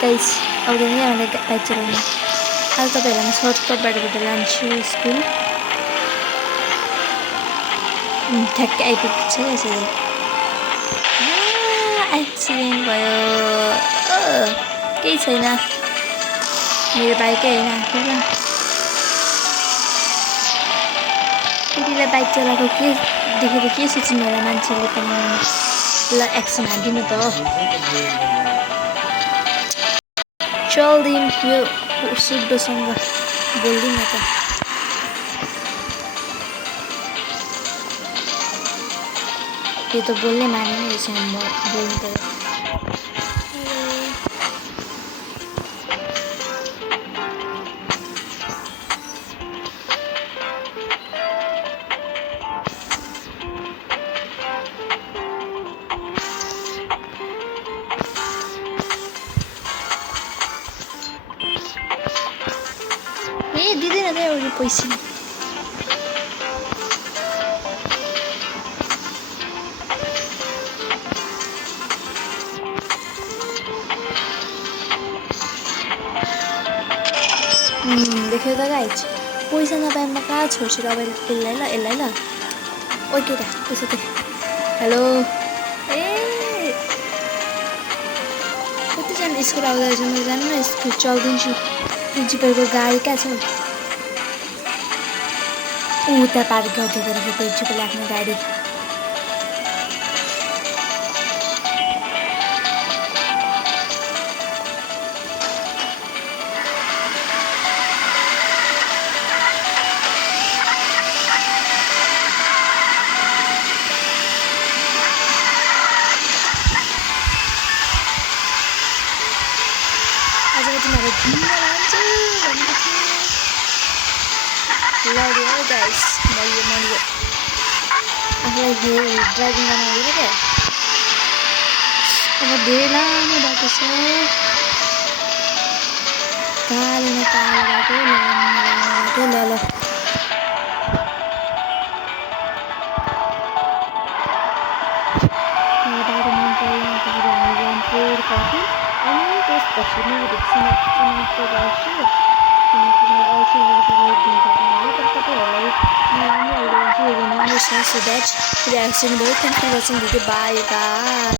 Guys आउँदैन हामीलाई bike चलाउनु। आज तपाईँहरूलाई म सर्टकट बाटोबाट लान्छु स्कुल। ठ्याक्कै आइपुग्छ यसरी। एक्सिडेन्ट भयो। केही छैन, मेरो बाइकै होइन आफैमा। केटीलाई बाइक चलाएको के देखेर के सोच्नु होला मान्छेले पनि। ल एक्सन हालिदिनु त। चल्दिउँ यो शुद्धसँग बोल्दिनँ त। यो त बोल्नै मानेन रहेछ, म बोल्नु त। ए दिँदैन त एउटा पैसा। देख्यो त गाइज, पैसा नपाए म कहाँ छोड्छु अब यसलाई ल यसलाई ल। ओ केटा पैसा दे। हेलो ए कतिजना स्कुल आउँदो रहेछ, म जान्न स्कुल चल्दिन्छु। प्रिन्सिपलको गाडी कहाँ छ? उता पार्क गरिदिँदो रहेछ प्रिन्सिपल आफ्नो गाडी। आज म तिमीहरू घुम्न लान्छु भनेको थिएँ। लड्यो गाइस, मैले आफूलाई ड्राइभिङ गर्न आउँदैन क्या। अब धेरै लामो बाटो छ, कालो न कालो बाटो, लामो बाटो। ल ल मलाई बाटो मन परेन, त्यसरी हामी जान्छु फर्किम। अनि त्यसपछि म समाप्त गर्छु। तपाईँहरूलाई राम्रो आइदिन्छु। सो द्याट एक्सिडेन्ट भयो। Thank for watching video. Bye by.